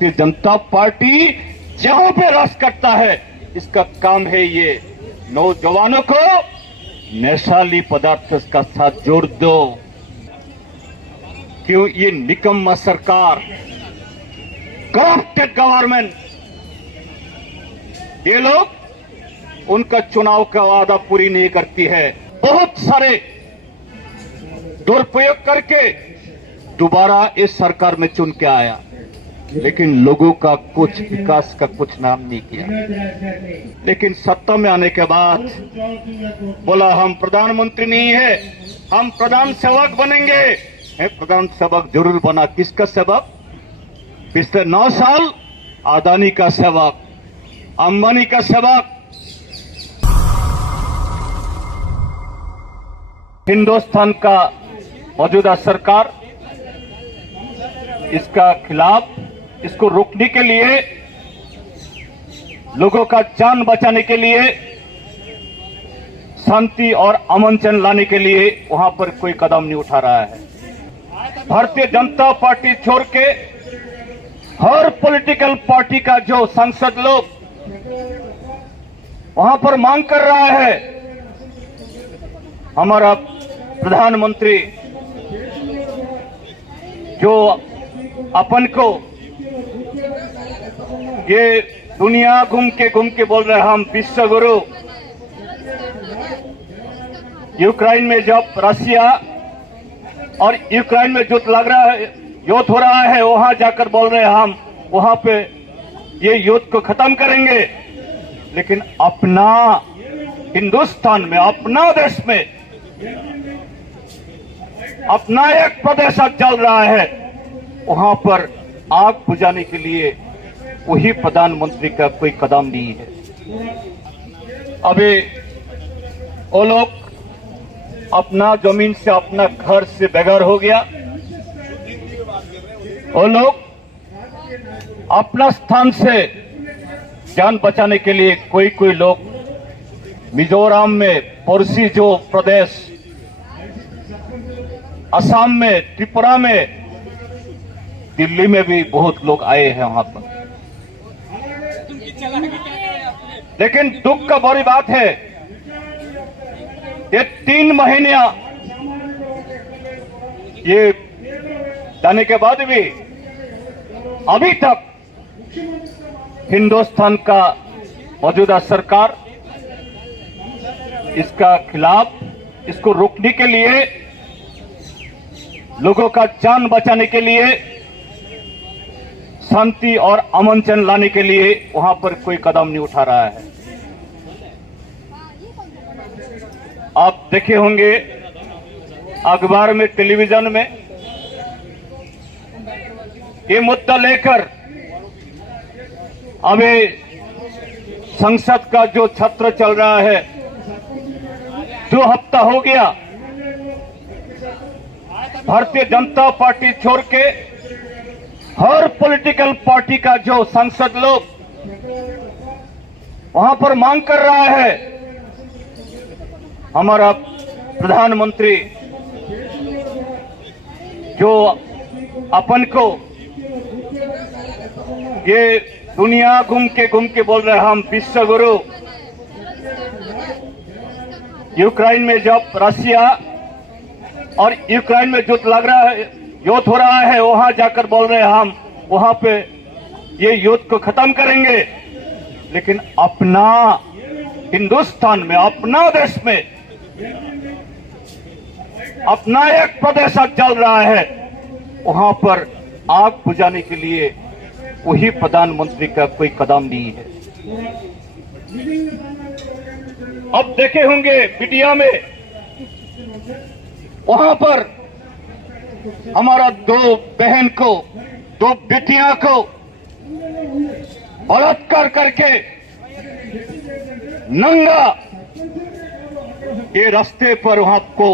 Bharatiya Janata party जहां पे राज करता है, इसका काम है ये नौजवानों को नशाली पदार्थ का साथ जोड़ दो। क्यों ये निकम्मा सरकार, करप्टेड गवर्नमेंट, ये लोग उनका चुनाव का वादा पूरी नहीं करती है। बहुत सारे दुरुपयोग करके दोबारा इस सरकार में चुन के आया, लेकिन लोगों का कुछ विकास का कुछ नाम नहीं किया। लेकिन सत्ता में आने के बाद बोला हम प्रधानमंत्री नहीं है, हम प्रधान सेवक बनेंगे। प्रधान सेवक जरूर बना। किसका सेवक? पिछले 9 साल अदानी का सेवक, अंबानी का सेवक। हिंदुस्तान का मौजूदा सरकार इसका खिलाफ, इसको रोकने के लिए, लोगों का जान बचाने के लिए, शांति और अमन चैन लाने के लिए वहां पर कोई कदम नहीं उठा रहा है। भारतीय जनता पार्टी छोड़ के हर पॉलिटिकल पार्टी का जो सांसद लोग वहां पर मांग कर रहा है, हमारा प्रधानमंत्री जो अपन को ये दुनिया घूम के बोल रहे हैं हम विश्व गुरु। यूक्रेन में जब रशिया और यूक्रेन में युद्ध लग रहा है, युद्ध हो रहा है, वहां जाकर बोल रहे हैं हम वहां पे ये युद्ध को खत्म करेंगे। लेकिन अपना हिंदुस्तान में, अपना देश में, अपना एक प्रदेश चल रहा है, वहां पर आग बुझाने के लिए वही प्रधानमंत्री का कोई कदम नहीं है। अभी वो लोग अपना जमीन से, अपना घर से बेघर हो गया। वो लोग अपना स्थान से जान बचाने के लिए कोई लोग मिजोरम में, पड़ोसी जो प्रदेश, असम में, त्रिपुरा में, दिल्ली में भी बहुत लोग आए हैं वहां पर। लेकिन दुख का बड़ी बात है, ये 3 महीने ये जाने के बाद भी अभी तक हिंदुस्तान का मौजूदा सरकार इसका खिलाफ, इसको रोकने के लिए, लोगों का जान बचाने के लिए, शांति और अमन चैन लाने के लिए वहां पर कोई कदम नहीं उठा रहा है। आप देखे होंगे अखबार में, टेलीविजन में, ये मुद्दा लेकर अभी संसद का जो सत्र चल रहा है, 2 हफ्ता हो गया। भारतीय जनता पार्टी छोड़ के हर पॉलिटिकल पार्टी का जो सांसद लोग वहां पर मांग कर रहा है, हमारा प्रधानमंत्री जो अपन को ये दुनिया घूम के बोल रहे हैं हम विश्व गुरु। यूक्रेन में जब रशिया और यूक्रेन में युद्ध लग रहा है, युद्ध हो रहा है, वहां जाकर बोल रहे हैं हम वहां पे ये युद्ध को खत्म करेंगे। लेकिन अपना हिंदुस्तान में, अपना देश में, अपना एक प्रदेश चल रहा है, वहां पर आग बुझाने के लिए वही प्रधानमंत्री का कोई कदम नहीं है। अब देखे होंगे मीडिया में, वहां पर हमारा 2 बहन को, 2 बेटियां को बलात्कार करके नंगा ये रास्ते पर वहां को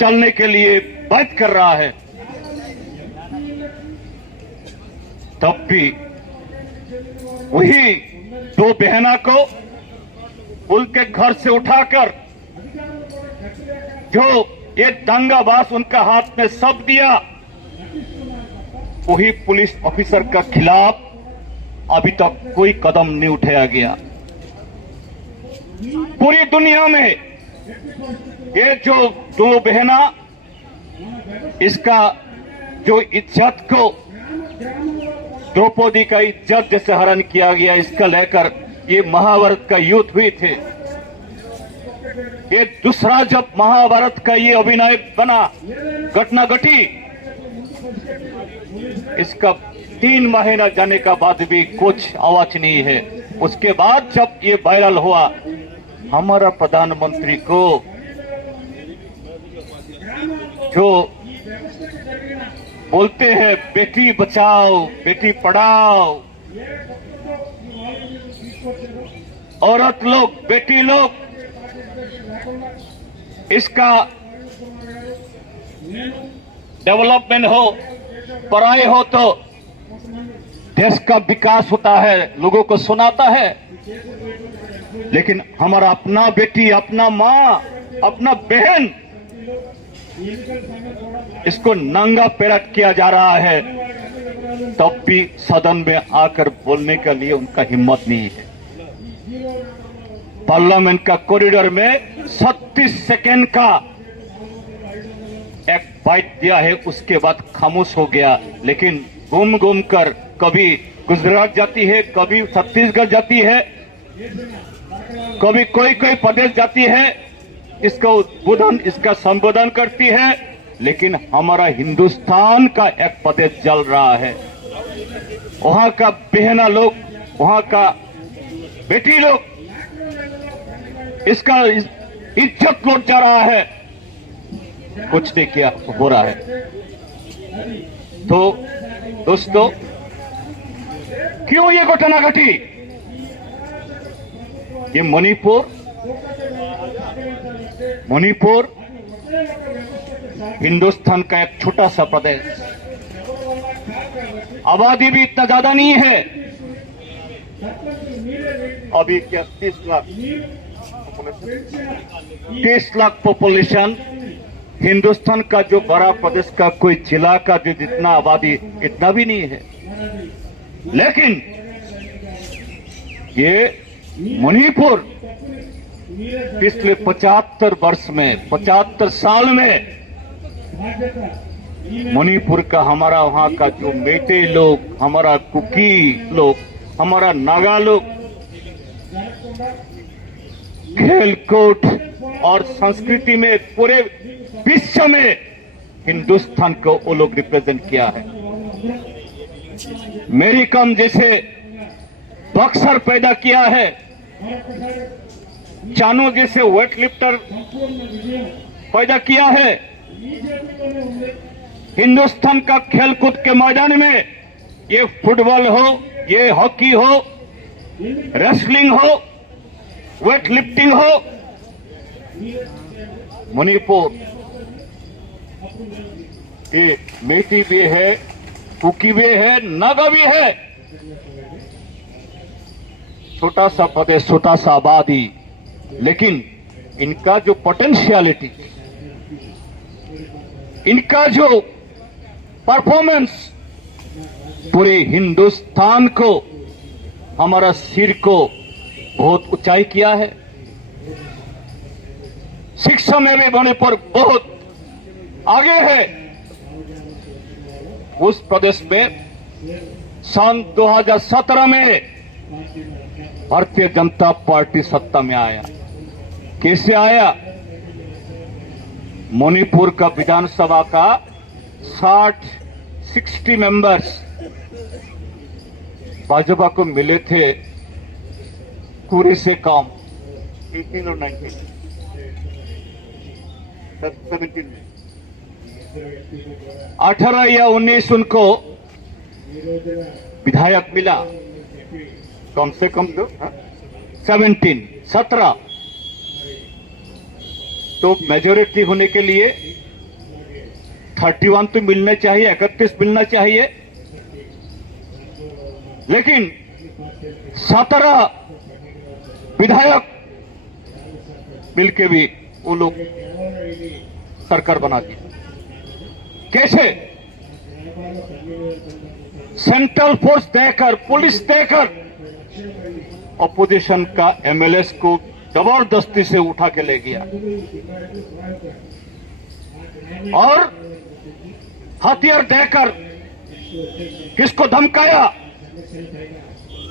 चलने के लिए बाध्य कर रहा है। तब भी वही 2 बहना को उनके घर से उठाकर जो ये दंगाबाज उनका हाथ में सब दिया, वही पुलिस ऑफिसर का खिलाफ अभी तक कोई कदम नहीं उठाया गया। पूरी दुनिया में ये जो दो बहना, इसका जो इज्जत को, द्रौपदी का इज्जत जैसे हरण किया गया, इसका लेकर ये महाभारत का युद्ध हुए थे। ये दूसरा जब महाभारत का ये अभिनय बना, घटना घटी, इसका 3 महीना जाने का बाद भी कुछ आवाज नहीं है। उसके बाद जब ये वायरल हुआ, हमारा प्रधानमंत्री को जो बोलते हैं बेटी बचाओ बेटी पढ़ाओ, औरत लोग बेटी लोग, इसका डेवलपमेंट हो, पढ़ाई हो तो देश का विकास होता है, लोगों को सुनाता है। लेकिन हमारा अपना बेटी, अपना माँ, अपना बहन, इसको नंगा पैरट किया जा रहा है, तब भी सदन में आकर बोलने के लिए उनका हिम्मत नहीं है। पार्लियामेंट का कॉरिडोर में 36 सेकेंड का एक बाइट दिया है, उसके बाद खामोश हो गया। लेकिन घूम घूम कर कभी गुजरात जाती है, कभी छत्तीसगढ़ जाती है, कभी कोई प्रदेश जाती है, इसका उद्बोधन, इसका संबोधन करती है। लेकिन हमारा हिंदुस्तान का एक प्रदेश जल रहा है, वहां का बहना लोग, वहां का बेटी लोग, इसका इज्जत लौट जा रहा है, कुछ नहीं किया हो रहा है। तो दोस्तों, क्यों ये घटना घटी? ये मणिपुर हिंदुस्तान का एक छोटा सा प्रदेश, आबादी भी इतना ज्यादा नहीं है, अभी क्या 30 लाख पॉपुलेशन। हिंदुस्तान का जो बड़ा प्रदेश का कोई जिला का जो जितना आबादी, इतना भी नहीं है। लेकिन ये मणिपुर पिछले 75 वर्ष में, 75 साल में, मणिपुर का, हमारा वहां का जो मेटे लोग, हमारा कुकी लोग, हमारा नागा लोग, खेल कूद और संस्कृति में पूरे विश्व में हिंदुस्तान को वो लोग रिप्रेजेंट किया है। मेरी कम जैसे बॉक्सर पैदा किया है, चानो जैसे वेट लिफ्टर पैदा किया है। हिंदुस्तान का खेलकूद के मैदान में, ये फुटबॉल हो, ये हॉकी हो, रेसलिंग हो, वेट लिफ्टिंग हो, मणिपुर ये मेटी भी है, कुकी भी है, नागा भी है। छोटा सा प्रदेश, छोटा सा आबादी, लेकिन इनका जो पोटेंशियलिटी, इनका जो परफॉर्मेंस पूरे हिंदुस्तान को, हमारा सिर को बहुत ऊंचाई किया है। शिक्षा में भी मणिपुर बहुत आगे है। उस प्रदेश में सन 2017 में भारतीय जनता पार्टी सत्ता में आया। कैसे आया? मणिपुर का विधानसभा का 60 मेंबर्स भाजपा को मिले थे, पूरे से कम 18 और 19, 17 में 18 या 19 उनको विधायक मिला, कम से कम तो 17 तो मेजोरिटी होने के लिए 31 तो मिलना चाहिए, 31 मिलना चाहिए। लेकिन 17 विधायक मिलके भी वो लोग सरकार बना दी। कैसे? सेंट्रल फोर्स देकर, पुलिस देकर अपोजिशन का एमएलएस को जबरदस्ती से उठा के ले गया और हथियार देकर किसको धमकाया?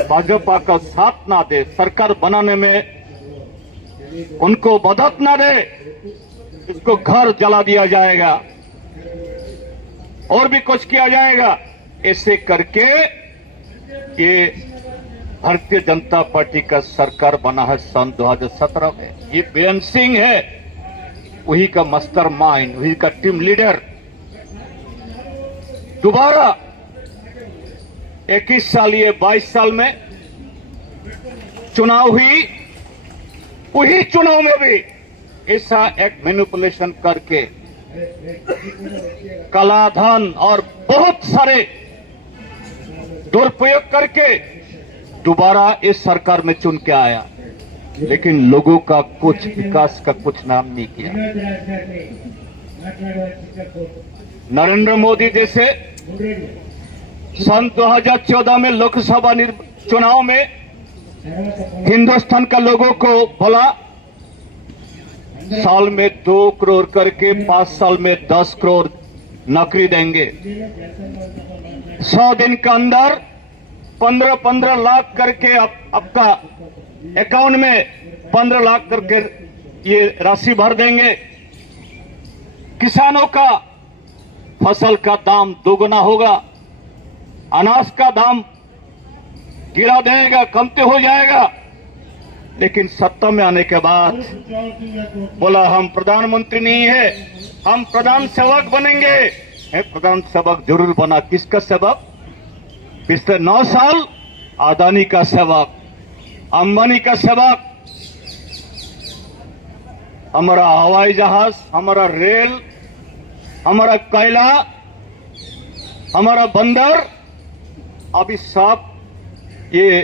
भाजपा का साथ ना दे, सरकार बनाने में उनको मदद ना दे, इसको घर जला दिया जाएगा और भी कुछ किया जाएगा। ऐसे करके ये भारतीय जनता पार्टी का सरकार बना है सन 2017 में। ये बीरेन सिंह है, वही का मास्टरमाइंड, वही का टीम लीडर। दोबारा 21 साल, ये 22 साल में चुनाव हुई, वही चुनाव में भी ऐसा एक मैनिपुलेशन करके कालाधन और बहुत सारे दुरुपयोग करके दोबारा इस सरकार में चुन के आया, लेकिन लोगों का कुछ विकास का कुछ नाम नहीं किया। नरेंद्र मोदी जैसे सन 2014 में लोकसभा चुनाव में हिंदुस्तान का लोगों को बोला साल में 2 करोड़ करके 5 साल में 10 करोड़ नौकरी देंगे, 100 दिन के अंदर 15-15 लाख करके आपका अकाउंट में 15 लाख करके ये राशि भर देंगे, किसानों का फसल का दाम दोगुना होगा, अनाज का दाम गिरा देगा, कमते हो जाएगा। लेकिन सत्ता में आने के बाद बोला हम प्रधानमंत्री नहीं है, हम प्रधान सेवक बनेंगे। प्रधान सेवक जरूर बना, किसका सेवक? पिछले 9 साल अदानी का सेवक, अंबानी का सेवक। हमारा हवाई जहाज, हमारा रेल, हमारा कोयला, हमारा बंदर अभी सब ये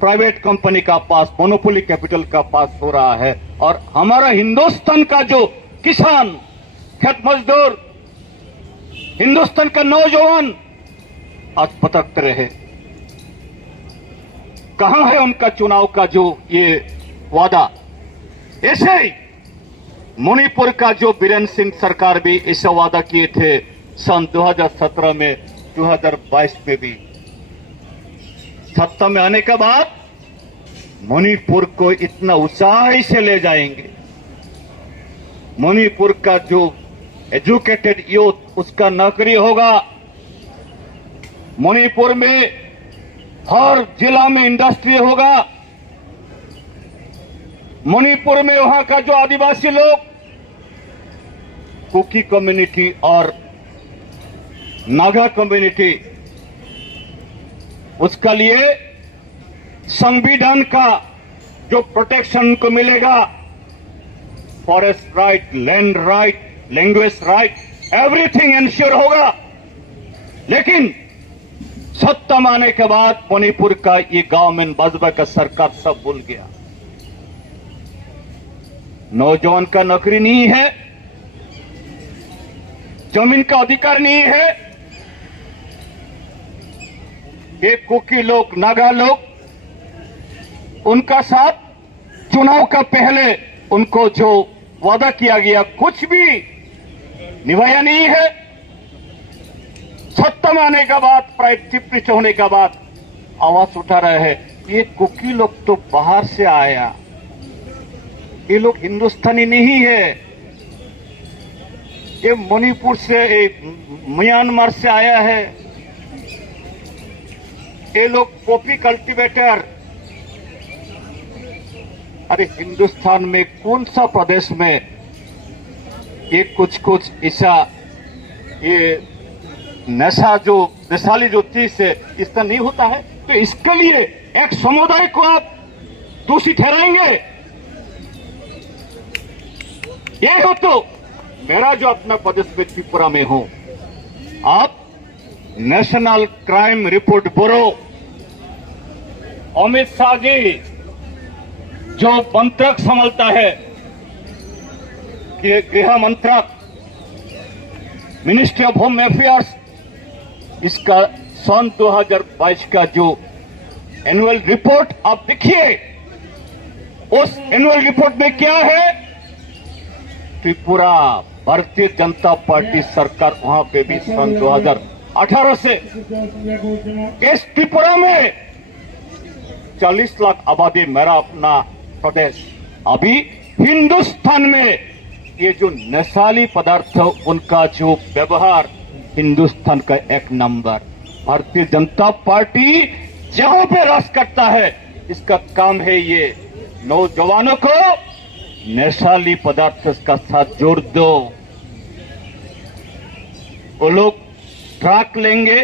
प्राइवेट कंपनी का पास, मोनोपोली कैपिटल का पास हो रहा है। और हमारा हिंदुस्तान का जो किसान, खेत मजदूर, हिंदुस्तान का नौजवान आज भटकते रहे। कहां है उनका चुनाव का जो ये वादा? ऐसे ही मणिपुर का जो बीरेन सिंह सरकार भी ऐसा वादा किए थे सन 2017 में, 2022 में भी। सत्ता में आने के बाद मणिपुर को इतना उत्साह से ले जाएंगे, मणिपुर का जो एजुकेटेड यूथ उसका नौकरी होगा, मणिपुर में हर जिला में इंडस्ट्री होगा, मणिपुर में वहां का जो आदिवासी लोग, कुकी कम्युनिटी और नागा कम्युनिटी, उसका लिए संविधान का जो प्रोटेक्शन को मिलेगा, forest right, land right, language right, everything ensure होगा। लेकिन सत्ता में आने के बाद मणिपुर का ये गवर्नमेंट, भाजपा का सरकार सब भूल गया। नौजवान का नौकरी नहीं है, जमीन का अधिकार नहीं है। ये कुकी लोग, नागा लोग, उनका साथ चुनाव का पहले उनको जो वादा किया गया कुछ भी निभाया नहीं है। सत्ता में आने के बाद, प्राइवेट चीफ मिनिस्टर होने के बाद आवाज उठा रहे हैं ये कुकी लोग तो बाहर से आया, ये लोग हिंदुस्तानी नहीं है, ये मणिपुर से, म्यांमार से आया है, ये लोग कॉफी कल्टीवेटर। अरे हिंदुस्तान में कौन सा प्रदेश में ये कुछ ऐसा ये नशा जो नशाली जो चीज है इस तरह नहीं होता है? तो इसके लिए एक समुदाय को आप दोषी ठहराएंगे? ये हो तो मेरा जो अपना प्रदेश में त्रिपुरा में हूं, आप national crime report bureau, Amit Shah ji जो मंत्रक संभालता है, गृह मंत्रक, मिनिस्ट्री ऑफ होम अफेयर्स, इसका सन 2022 का जो एनुअल रिपोर्ट आप देखिए, उस एनुअल रिपोर्ट में क्या है? त्रिपुरा भारतीय जनता पार्टी सरकार वहां पे भी सन 2018 से इस त्रिपुरा में 40 लाख आबादी मेरा अपना प्रदेश, अभी हिंदुस्तान में ये जो नशाली पदार्थ उनका जो व्यवहार हिंदुस्तान का एक नंबर। भारतीय जनता पार्टी जहां पे राज करता है, इसका काम है ये नौजवानों को नशाली पदार्थ का साथ जोड़ दो। वो लोग ड्रग लेंगे,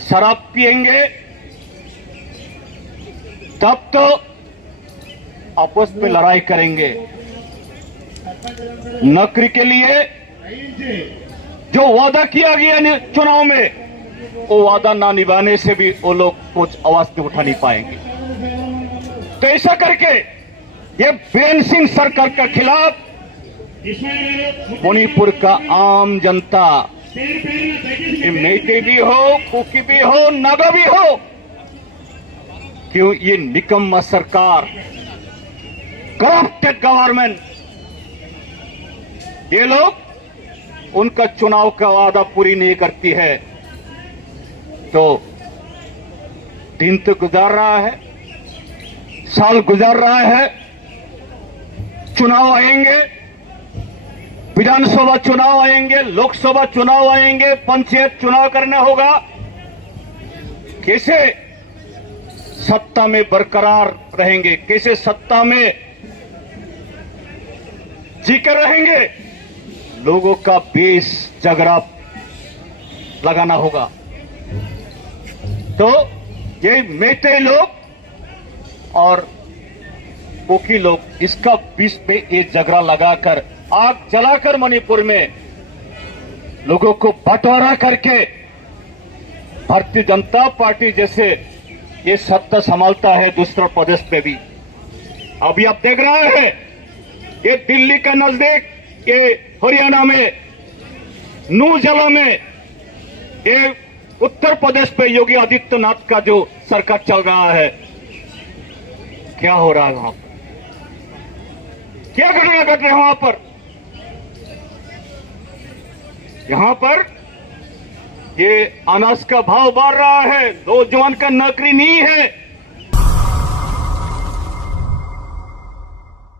शराब पिएंगे, तब तो आपस में लड़ाई करेंगे। नौकरी के लिए जो वादा किया गया चुनाव में, वो वादा ना निभाने से भी वो लोग कुछ आवाज नहीं उठा नहीं पाएंगे। तो ऐसा करके ये बीरेन सिंह सरकार के खिलाफ मणिपुर का आम जनता, ये मेइते भी हो, कुकी भी हो, नागा भी हो, क्यों ये निकम्मा सरकार, करप्टेड गवर्नमेंट, ये लोग उनका चुनाव का वादा पूरी नहीं करती है। तो दिन तो गुजार रहा है, साल गुजार रहा है, चुनाव आएंगे, विधानसभा चुनाव आएंगे, लोकसभा चुनाव आएंगे, पंचायत चुनाव करना होगा। कैसे सत्ता में बरकरार रहेंगे, कैसे सत्ता में जीकर रहेंगे? लोगों का बेस जगरा लगाना होगा। तो ये मेते लोग और कोकी लोग इसका बीच में ये जगरा लगाकर, आग जलाकर मणिपुर में लोगों को बंटवारा करके भारतीय जनता पार्टी जैसे ये सत्ता संभालता है दूसरे प्रदेश में भी। अभी आप देख रहे हैं, ये दिल्ली का नजदीक, ये हरियाणा में नू जिला में, ये उत्तर प्रदेश पे योगी आदित्यनाथ का जो सरकार चल रहा है, क्या हो रहा है वहां पर? क्या घटना घट रही है वहां पर? यहां पर ये अनाज का भाव बढ़ रहा है, नौजवान का नौकरी नहीं है,